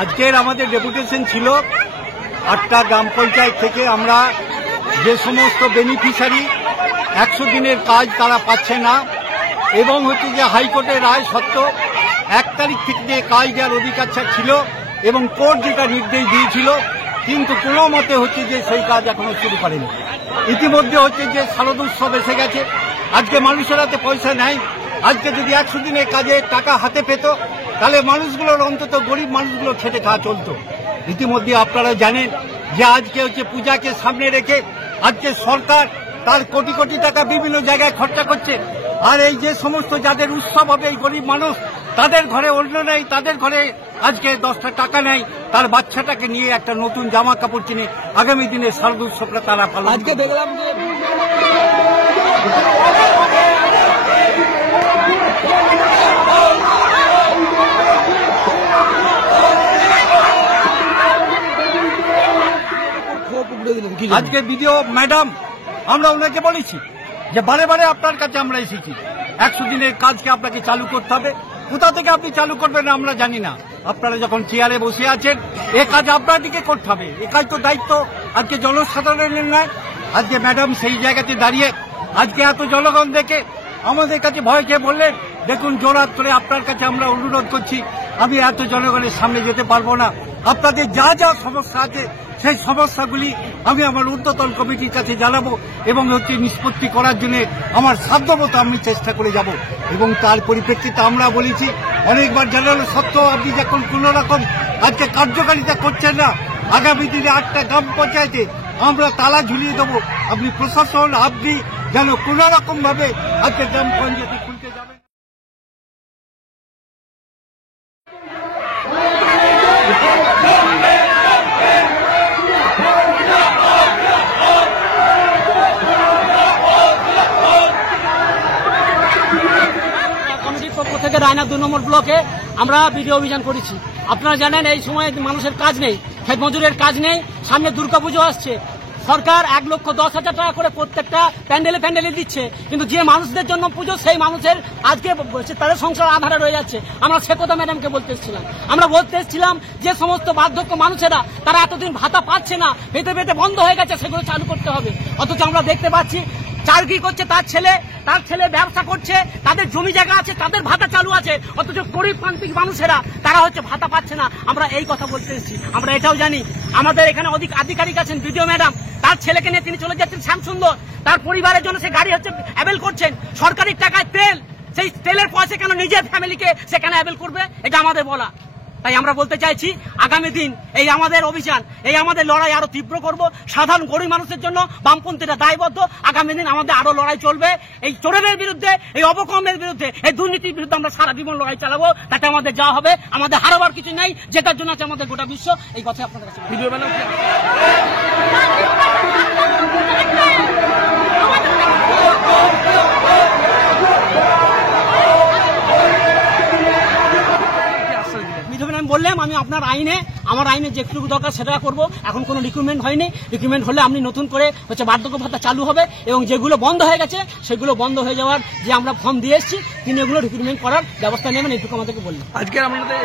আজকের আমাদের ডেপুটেশন ছিল 8টা গ্রাম পঞ্চায়েত থেকে। আমরা যে সমস্ত বেনিফিশিয়ারি 100 দিনের কাজ তারা পাচ্ছে না এবং যে হাইকোর্টের রায় সত্ত্বেও 1 তারিখ থেকে যে কাজ দেওয়ার অধিকার ছিল এবং কোর্ট যেটা নির্দেশ দিয়েছিল, কিন্তু কোনো মতে যে সেই কাজ এখনো শুরু করেনি। ইতিমধ্যে যে শারদোৎসব এসে গেছে, আজকে মানুষের হাতে পয়সা নেই। আজকে যদি 100 দিনের কাজে টাকা হাতে পেত তাহলে মানুষগুলোর অন্তত গরিব মানুষগুলো খেটে খাওয়া চলতো। ইতিমধ্যে আপনারা জানেন যে আজকে পূজাকে সামনে রেখে আজকে সরকার তার কোটি কোটি টাকা বিভিন্ন জায়গায় খরচা করছে। আর এই যে সমস্ত যাদের উৎসব হবে এই গরিব মানুষ, তাদের ঘরে অন্য নেই, তাদের ঘরে আজকে 10টা টাকা নেই, তার বাচ্চাটাকে নিয়ে একটা নতুন জামা কাপড় কিনে আগামী দিনে শারদোৎসবটা তারা পালন। আজকে দেখলাম যে আজকে বিডিও ম্যাডাম, আমরা ওনাকে বলেছি যে বারে বারে আপনার কাছে আমরা এসেছি, 100 দিনের কাজকে আপনাকে চালু করতে হবে। কোথা থেকে আপনি চালু করবেন আমরা জানি না। আপনারা যখন চেয়ারে বসে আছেন, এ কাজ আপনার দিকে করতে হবে। এ কাজ তো দায়িত্ব আজকে জনসাধারণের নয়। আজকে ম্যাডাম সেই জায়গাতে দাঁড়িয়ে আজকে এত জনগণ দেখে আমাদের কাছে ভয় খেয়ে বললেন, দেখুন জোরাত করে আপনার কাছে আমরা অনুরোধ করছি, আমি এত জনগণের সামনে যেতে পারবো না। আপনাদের যা যা সমস্যা আছে সেই সমস্যাগুলি আমি আমার ঊর্ধ্বতন কমিটির কাছে জানাবো এবং নিষ্পত্তি করার জন্য আমার সাধ্যমতো আমি চেষ্টা করে যাব। এবং তার পরিপ্রেক্ষিতে আমরা বলেছি, অনেকবার জানানো সত্ত্বেও আপনি যখন কোন রকম আজকে কার্যকারিতা করছেন না, আগামী দিনে 8টা গ্রাম পঞ্চায়েতে আমরা তালা ঝুলিয়ে দেবো। আপনি প্রশাসন, আপনি যেন কোন রকম ভাবে আজকে গ্রাম পঞ্চায়েতে খুলতে যাবেন। থেকে রায়না 2 নম্বর ব্লকে আমরা বিডিও অভিযান করেছি। আপনারা জানেন এই সময় মানুষের কাজ নেই, খেত মজুরের কাজ নেই, সামনে দুর্গাপুজো আসছে। সরকার 1,10,000 টাকা করে প্রত্যেকটা প্যান্ডেলে দিচ্ছে, কিন্তু যে মানুষদের জন্য পুজো সেই মানুষের আজকে তাদের সংসার আধারে রয়ে যাচ্ছে। আমরা সে কথা ম্যাডামকে বলতে এসেছিলাম যে সমস্ত বার্ধক্য মানুষেরা তারা এতদিন ভাতা পাচ্ছে না, পেতে পেতে বন্ধ হয়ে গেছে, সেগুলো চালু করতে হবে। অথচ আমরা দেখতে পাচ্ছি চাকরি করছে তার ছেলে ব্যবসা করছে, তাদের জমি জায়গা আছে, তাদের ভাতা চালু আছে, অথচ গরিব প্রান্তিক মানুষেরা তারা ভাতা পাচ্ছে না। আমরা এই কথা বলতে এসেছি। আমরা এটাও জানি আমাদের এখানে অধিক আধিকারিক আছেন, বিডিও ম্যাডাম, তার ছেলেকে নিয়ে তিনি চলে যাচ্ছেন শ্যামসুন্দর, তার পরিবারের জন্য সে গাড়ি অ্যাভেল করছেন, সরকারি টাকায় তেল, সেই তেলের পয়সা কেন নিজের ফ্যামিলিকে সে কেন অ্যাভেল করবে, এটা আমাদের বলা। তাই আমরা বলতে চাইছি আগামী দিন এই আমাদের অভিযান, এই আমাদের লড়াই আরো তীব্র করব। সাধারণ গরিব মানুষের জন্য বামপন্থীরা দায়বদ্ধ। আগামী দিন আমাদের আরো লড়াই চলবে এই চোরের বিরুদ্ধে, এই অপকর্মের বিরুদ্ধে, এই দুর্নীতির বিরুদ্ধে আমরা সারা জীবন লড়াই চালাবো। তাতে আমাদের যা হবে, আমাদের হারাবার কিছু নেই, জেতার জন্য আছে আমাদের গোটা বিশ্ব। এই কথা আপনাদের কাছে ভিডিও বানাবো। বললাম আমি আপনার আমার আইনে যেটুকু দরকার সেটা করবো। এখন কোনো রিক্রুটমেন্ট হয়নি, রিক্রুটমেন্ট হলে আপনি নতুন করে বার্ধক্য ভাতা চালু হবে এবং যেগুলো বন্ধ হয়ে গেছে সেগুলো বন্ধ হয়ে যাওয়ার যে আমরা ফর্ম দিয়ে এসেছি, তিনি এগুলো রিক্রুটমেন্ট করার ব্যবস্থা নেবেন, এইটুকু আমাদেরকে বললেন। আজকে আমাদের